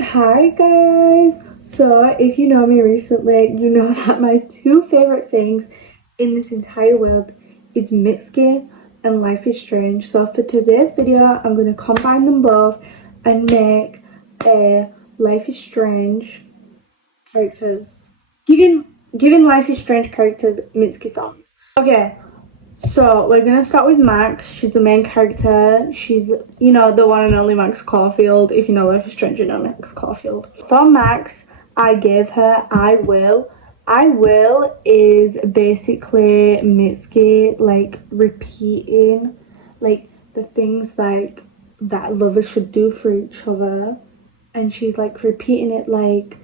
Hi guys! So if you know me recently, you know that my two favorite things in this entire world is mitski and Life is Strange. So for today's video, I'm going to combine them both and make a Life is Strange characters. Giving Life is Strange characters mitski songs. Okay, so we're gonna start with Max. She's the main character. She's, the one and only Max Caulfield. If you know Life is Strange, you know Max Caulfield. For Max, I gave her I Will. I Will is basically Mitski, like, repeating, like, the things, like, that lovers should do for each other. And she's, like, repeating it, like,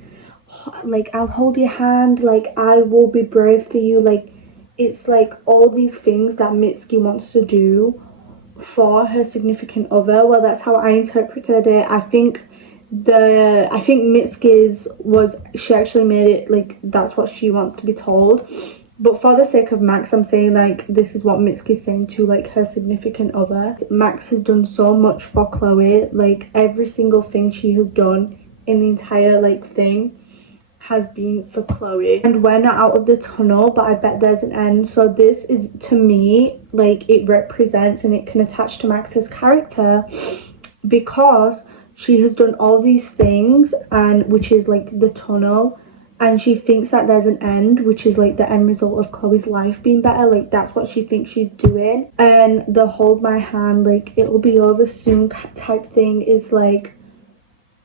I'll hold your hand, like, I will be brave for you, like, it's like all these things that Mitski wants to do for her significant other. Well, that's how I interpreted it. I think Mitski's was, she actually made it like that's what she wants to be told. But for the sake of Max, I'm saying like this is what Mitski's saying to like her significant other. Max has done so much for Chloe, like every single thing she has done in the entire like thing has been for Chloe, and we're not out of the tunnel, but I bet there's an end. So this is, to me, like it represents and it can attach to Max's character because she has done all these things, and which is like the tunnel, and she thinks that there's an end, which is like the end result of Chloe's life being better. Like that's what she thinks she's doing. And the hold my hand, like it'll be over soon type thing is like,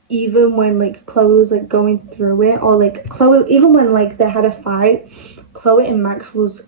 even when like Chloe was like going through it, or like Chloe, even when like they had a fight, Chloe and Max was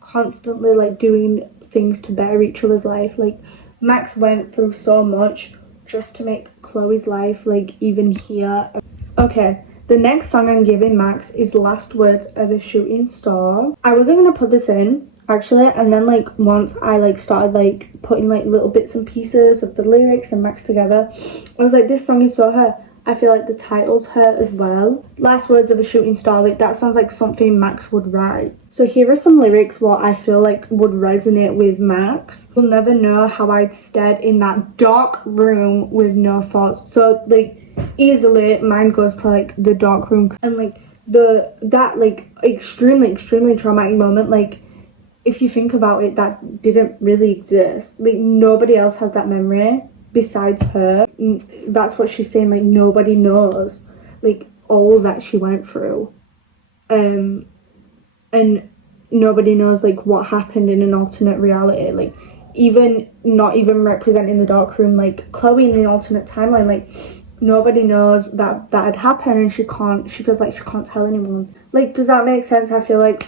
constantly like doing things to better each other's life. Like Max went through so much just to make Chloe's life like even here. Okay, the next song I'm giving Max is Last Words of a Shooting Star. I wasn't gonna put this in actually, and then like once I like started like putting like little bits and pieces of the lyrics and Max together, I was like, this song is so her. I feel like the title's her as well. Last Words of a Shooting Star, like that sounds like something Max would write. So here are some lyrics what I feel like would resonate with Max. You'll never know how I'd stared in that dark room with no thoughts. So like easily mine goes to like the dark room, and like that like extremely traumatic moment. Like if you think about it, that didn't really exist. Like nobody else has that memory besides her. That's what she's saying, like nobody knows like all that she went through, and nobody knows like what happened in an alternate reality. Like even not even representing the dark room, like Chloe in the alternate timeline, like nobody knows that had happened, and she feels like she can't tell anyone. Like, does that make sense? I feel like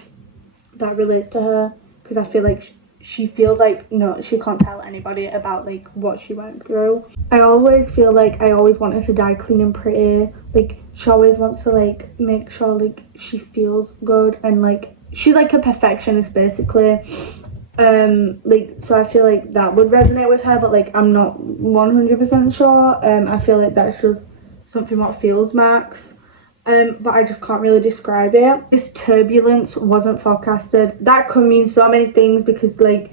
that relates to her, because I feel like she feels like no, she can't tell anybody about like what she went through. I always feel like I always want her to die clean and pretty. Like she always wants to like make sure like she feels good, and like she's like a perfectionist basically. Like so I feel like that would resonate with her, but like I'm not 100% sure. I feel like that's just something what feels Max. But I just can't really describe it. This turbulence wasn't forecasted. That could mean so many things, because like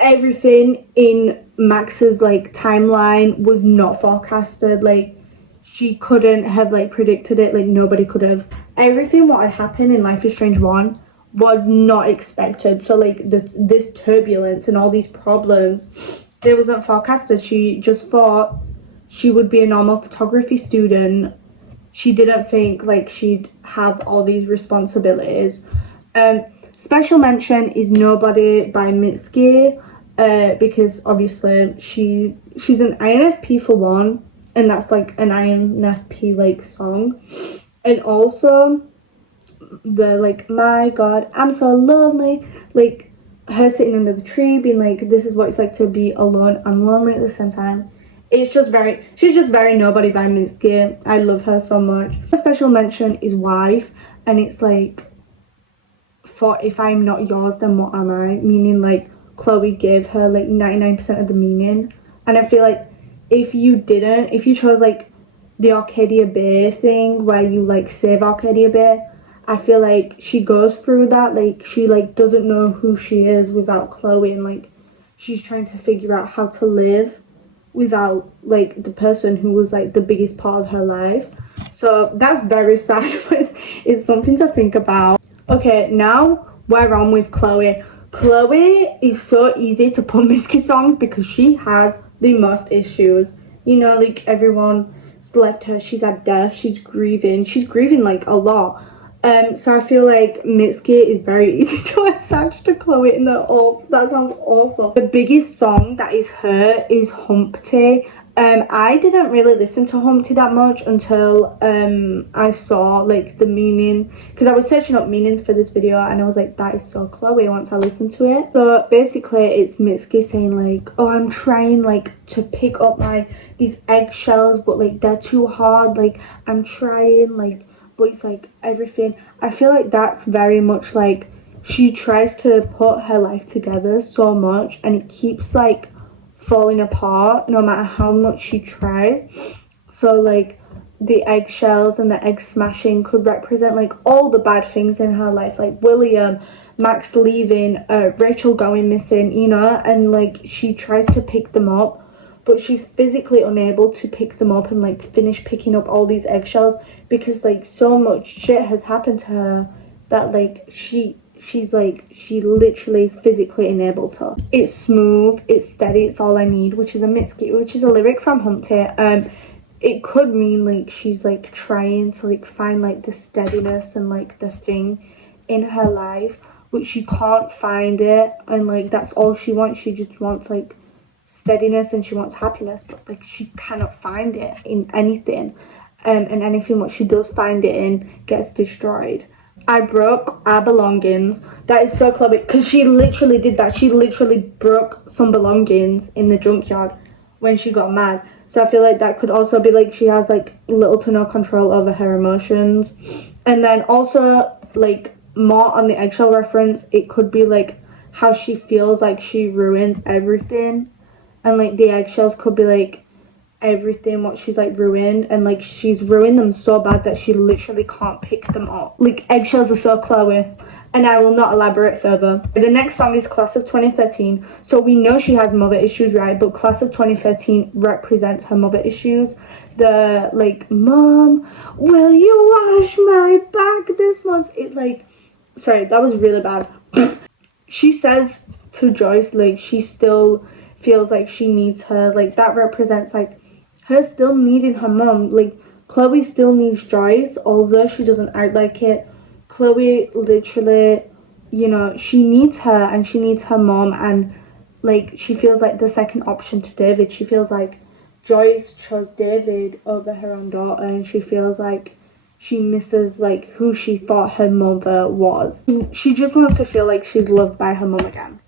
everything in Max's like timeline was not forecasted. Like she couldn't have like predicted it. Like nobody could have. Everything what had happened in Life is Strange 1 was not expected. So like this turbulence and all these problems, it wasn't forecasted. She just thought she would be a normal photography student. She didn't think like she'd have all these responsibilities. Special mention is Nobody by Mitski, because obviously she's an INFP for one, and that's like an INFP like song. And also the like, my god, I'm so lonely, like her sitting under the tree being like, this is what it's like to be alone and lonely at the same time. She's just very Nobody by Mitski. I love her so much. A special mention is Wife, and it's like, for if I'm not yours, then what am I? Meaning like Chloe gave her like 99% of the meaning, and I feel like if you chose like the Arcadia Bay thing where you like save Arcadia Bay, I feel like she goes through that. Like she like doesn't know who she is without Chloe, and like she's trying to figure out how to live without like the person who was like the biggest part of her life. So that's very sad, but it's something to think about. Okay, now we're on with Chloe. Chloe is so easy to put mitski songs because she has the most issues. You know, like everyone's left her, she's had death, she's grieving like a lot. So I feel like mitski is very easy to attach to Chloe, and that sounds awful. The biggest song that is her is Humpty. I didn't really listen to Humpty that much until I saw like the meaning, because I was searching up meanings for this video, and I was like, that is so Chloe once I listened to it. So basically it's mitski saying like, oh, I'm trying like to pick up these eggshells, but like they're too hard, like I'm trying, like, but it's like everything. I feel like that's very much like she tries to put her life together so much, and it keeps like falling apart no matter how much she tries. So like the eggshells and the egg smashing could represent like all the bad things in her life, like William, Max leaving, Rachel going missing, you know, and like she tries to pick them up, but she's physically unable to pick them up and like finish picking up all these eggshells, because like so much shit has happened to her that like she literally is physically unable to. It's smooth, it's steady, it's all I need, which is a mitski, which is a lyric from Humpty. It could mean like she's like trying to like find like the steadiness and like the thing in her life, but she can't find it, and like that's all she wants. She just wants like steadiness and she wants happiness, but like she cannot find it in anything, and anything what she does find it in gets destroyed. I broke our belongings. That is so clever, because she literally did that. She literally broke some belongings in the junkyard when she got mad. So I feel like that could also be like she has like little to no control over her emotions. And then also like more on the eggshell reference, it could be like how she feels like she ruins everything, and like the eggshells could be like everything what she's like ruined, and like she's ruined them so bad that she literally can't pick them up. Like eggshells are so Chloe, and I will not elaborate further. The next song is Class of 2013. So we know she has mother issues, right? But Class of 2013 represents her mother issues. The like, Mom, will you wash my back this month? It like, sorry, that was really bad. She says to Joyce like she still feels like she needs her. Like that represents like her still needing her mom. Like Chloe still needs Joyce, although she doesn't act like it. Chloe literally, you know, she needs her, and she needs her mom, and like she feels like the second option to David. She feels like Joyce chose David over her own daughter, and she feels like she misses like who she thought her mother was. She just wants to feel like she's loved by her mom again.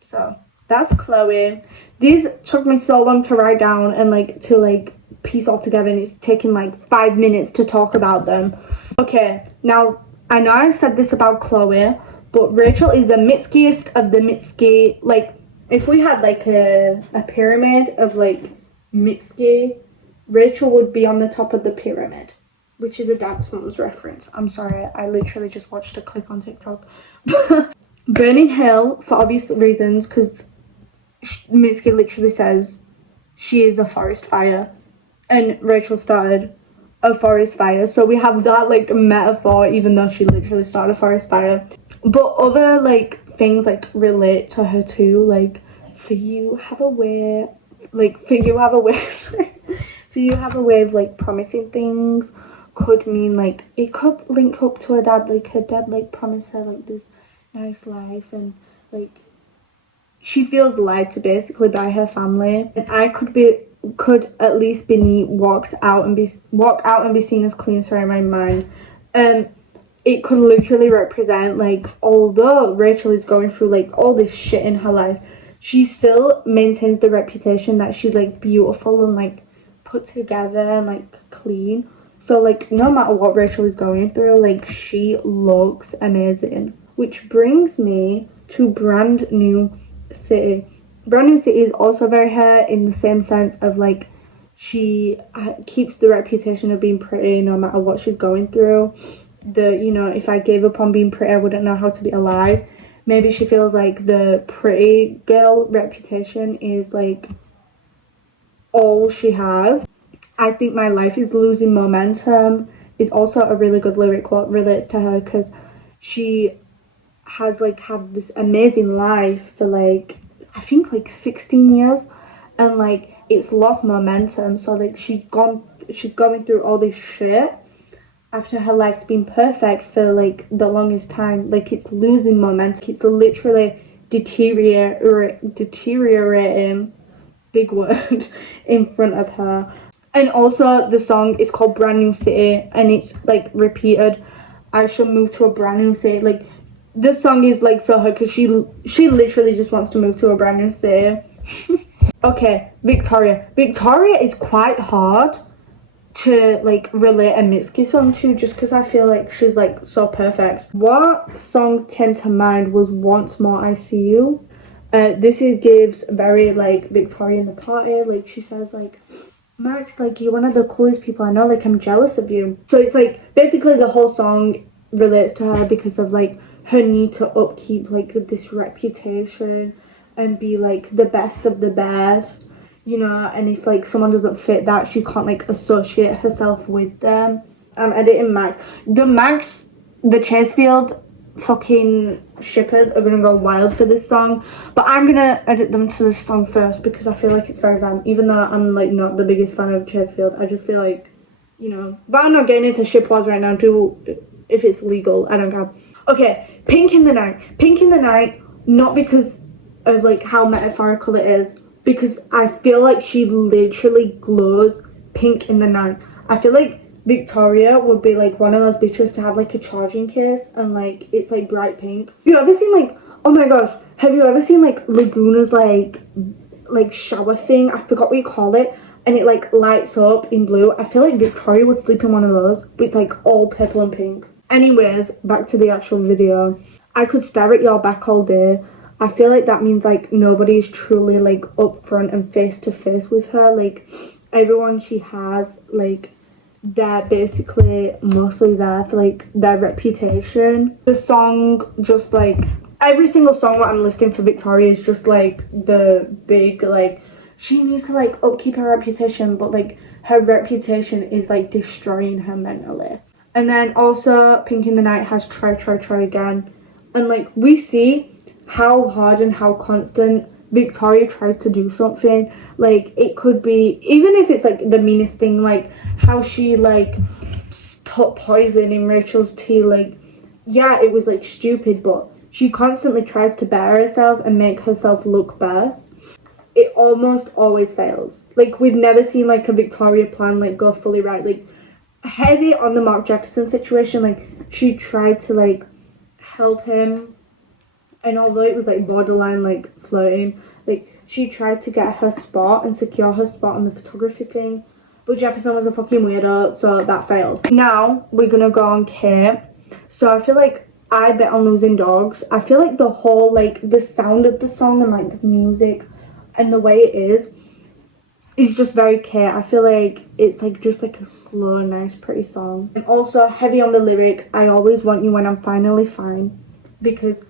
So that's Chloe. These took me so long to write down and like to like piece all together, and it's taken like 5 minutes to talk about them. Okay, now I know I said this about Chloe, but Rachel is the mitskiest of the mitski. Like if we had like a pyramid of like mitski, Rachel would be on the top of the pyramid, which is a Dance Moms reference. I'm sorry, I literally just watched a clip on TikTok. Burning Hill, for obvious reasons, because mitski literally says she is a forest fire, and Rachel started a forest fire, so we have that like metaphor, even though she literally started a forest fire. But other like things like relate to her too, like for you have a way of like promising things, could mean like it could link up to her dad. Like her dad like promised her like this nice life, and like she feels lied to basically by her family. And I could at least be walk out and be seen as clean. Sorry, my mind. It could literally represent like, although Rachel is going through like all this shit in her life, she still maintains the reputation that she's like beautiful and like put together and like clean. So like no matter what Rachel is going through, like she looks amazing. Which brings me to Brand New City. Brand New City is also very her in the same sense of like she keeps the reputation of being pretty no matter what she's going through. You know, if I gave up on being pretty, I wouldn't know how to be alive. Maybe she feels like the pretty girl reputation is like all she has. I think my life is losing momentum is also a really good lyric what relates to her, because she has like had this amazing life for like I think like 16 years, and like it's lost momentum. So like she's going through all this shit after her life's been perfect for like the longest time. Like it's losing momentum. It's literally deteriorating, big word, in front of her. And also the song is called Brand New City, and it's like repeated, I should move to a brand new city. Like this song is like so her, because she literally just wants to move to a brand new city. Okay, Victoria is quite hard to like relate a Mitski song to, just because I feel like she's like so perfect. What song came to mind was Once More I See You. This gives very like Victoria in the party. Like she says like, Max, like you're one of the coolest people I know, like I'm jealous of you. So it's like basically the whole song relates to her because of like her need to upkeep like this reputation and be like the best of the best, you know, and if like someone doesn't fit that, she can't like associate herself with them. I'm editing Max. The Chasefield fucking shippers are gonna go wild for this song, but I'm gonna edit them to this song first because I feel like it's very fun. Even though I'm like not the biggest fan of Chasefield, I just feel like, you know, but I'm not getting into ship wars right now. If it's legal, I don't care. Okay, Pink in the Night, not because of like how metaphorical it is, because I feel like she literally glows pink in the night. I feel like Victoria would be like one of those bitches to have like a charging case and like it's like bright pink. Have you ever seen like, oh my gosh, have you ever seen like Laguna's like shower thing? I forgot what you call it, and it like lights up in blue. I feel like Victoria would sleep in one of those with like all purple and pink. Anyways, back to the actual video. I could stare at your back all day. I feel like that means like nobody's truly like upfront and face to face with her. Like everyone she has, like they're basically mostly there for like their reputation. The song, just like every single song what I'm listing for Victoria is just like the big like she needs to like upkeep her reputation, but like her reputation is like destroying her mentally. And then also Pink in the Night has Try Again, and like we see how hard and how constant Victoria tries to do something. Like it could be, even if it's like the meanest thing, like how she like put poison in Rachel's tea. Like yeah, it was like stupid, but she constantly tries to better herself and make herself look best. It almost always fails. Like we've never seen like a Victoria plan like go fully right. Like heavy on the Mark Jefferson situation, like she tried to like help him, and although it was like borderline like flirting, like she tried to get her spot and secure her spot on the photography thing, but Jefferson was a fucking weirdo, so that failed. Now we're gonna go on Kate. So I feel like I Bet on Losing Dogs. I feel like the whole like the sound of the song and like the music and the way it is just very Kate. I feel like it's like just like a slow, nice, pretty song. And also heavy on the lyric, I always want you when I'm finally fine, because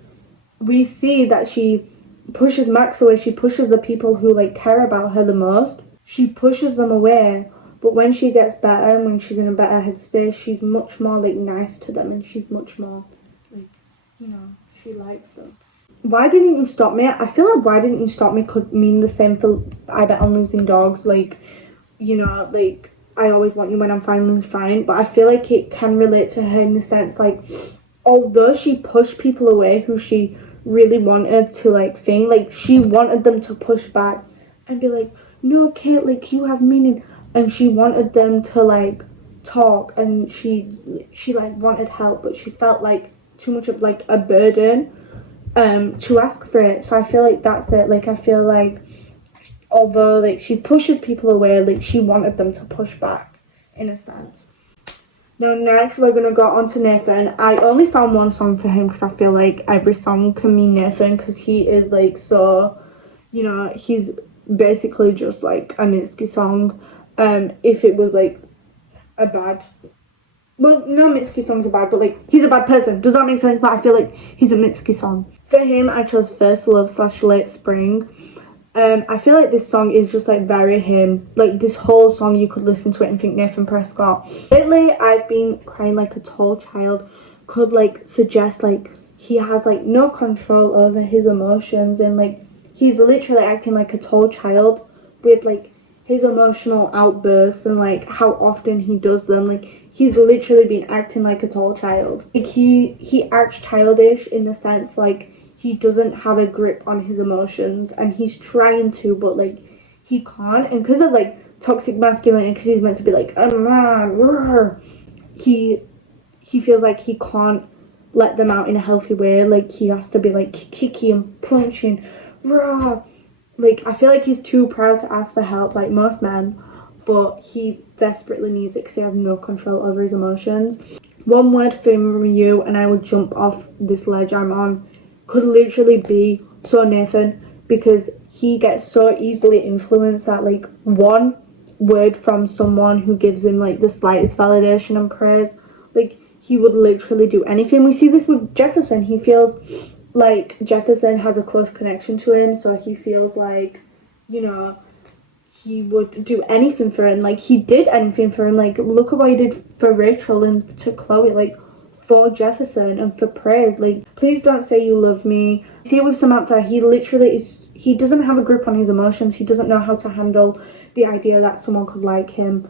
we see that she pushes Max away. She pushes the people who like care about her the most. She pushes them away, but when she gets better and when she's in a better headspace, she's much more like nice to them, and she's much more like, you know, she likes them. Why Didn't You Stop Me? I feel like Why Didn't You Stop Me could mean the same for I Bet on Losing Dogs. Like, you know, like I always want you when I'm finally fine, but I feel like it can relate to her in the sense like, although she pushed people away who she really wanted to like thing, like she wanted them to push back and be like, no Kate, like you have meaning, and she wanted them to like talk, and she like wanted help, but she felt like too much of like a burden to ask for it. So I feel like that's it. Like I feel like although like she pushes people away, like she wanted them to push back in a sense. Now next we're gonna go on to Nathan. I only found one song for him because I feel like every song can mean Nathan, because he is like so, you know, he's basically just like a Mitski song. If it was like a bad, well, no Mitski songs are bad, but like he's a bad person. Does that make sense? But I feel like he's a Mitski song. For him, I chose First Love / Late Spring. I feel like this song is just like very him. Like this whole song, you could listen to it and think Nathan Prescott. Lately, I've been crying like a tall child. Could like suggest like he has like no control over his emotions, and like he's literally acting like a tall child with like his emotional outbursts and like how often he does them. Like he's literally been acting like a tall child. Like he acts childish in the sense like he doesn't have a grip on his emotions, and he's trying to, but like he can't. And because of like toxic masculinity, because he's meant to be like a man, he feels like he can't let them out in a healthy way. Like he has to be like kicky and punching, rah. Like I feel like he's too proud to ask for help, like most men, but he desperately needs it because he has no control over his emotions. One word from you and I will jump off this ledge I'm on could literally be so Nathan, because he gets so easily influenced that like one word from someone who gives him like the slightest validation and praise, like he would literally do anything. We see this with Jefferson. He feels like Jefferson has a close connection to him, so he feels like, you know, he would do anything for him. Like he did anything for him. Like look at what he did for Rachel and to Chloe, like for Jefferson and for praise. Like please don't say you love me. See with Samantha, he literally is, he doesn't have a grip on his emotions. He doesn't know how to handle the idea that someone could like him.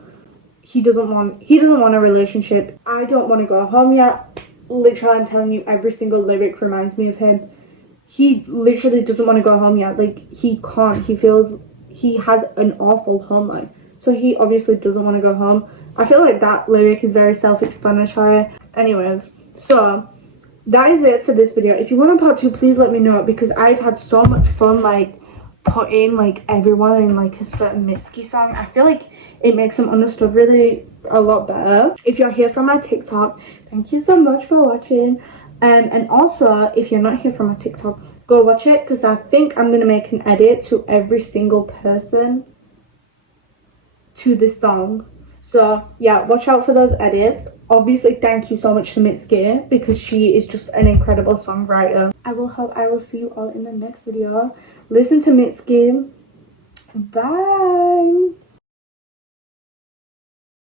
He doesn't want a relationship. I don't want to go home yet. Literally, I'm telling you, every single lyric reminds me of him. He literally doesn't want to go home yet. Like he can't. He feels he has an awful home life, so he obviously doesn't want to go home. I feel like that lyric is very self-explanatory. Anyways, so that is it for this video. If you want a part 2, please let me know, because I've had so much fun like putting like everyone in like a certain Mitski song. I feel like it makes them understood really a lot better. If you're here from my TikTok, thank you so much for watching. And also, if you're not here from my TikTok, go watch it, because I think I'm gonna make an edit to every single person to this song. So yeah, watch out for those edits. Obviously, thank you so much to Mitski, because she is just an incredible songwriter. I will see you all in the next video. Listen to Mitski. Bye.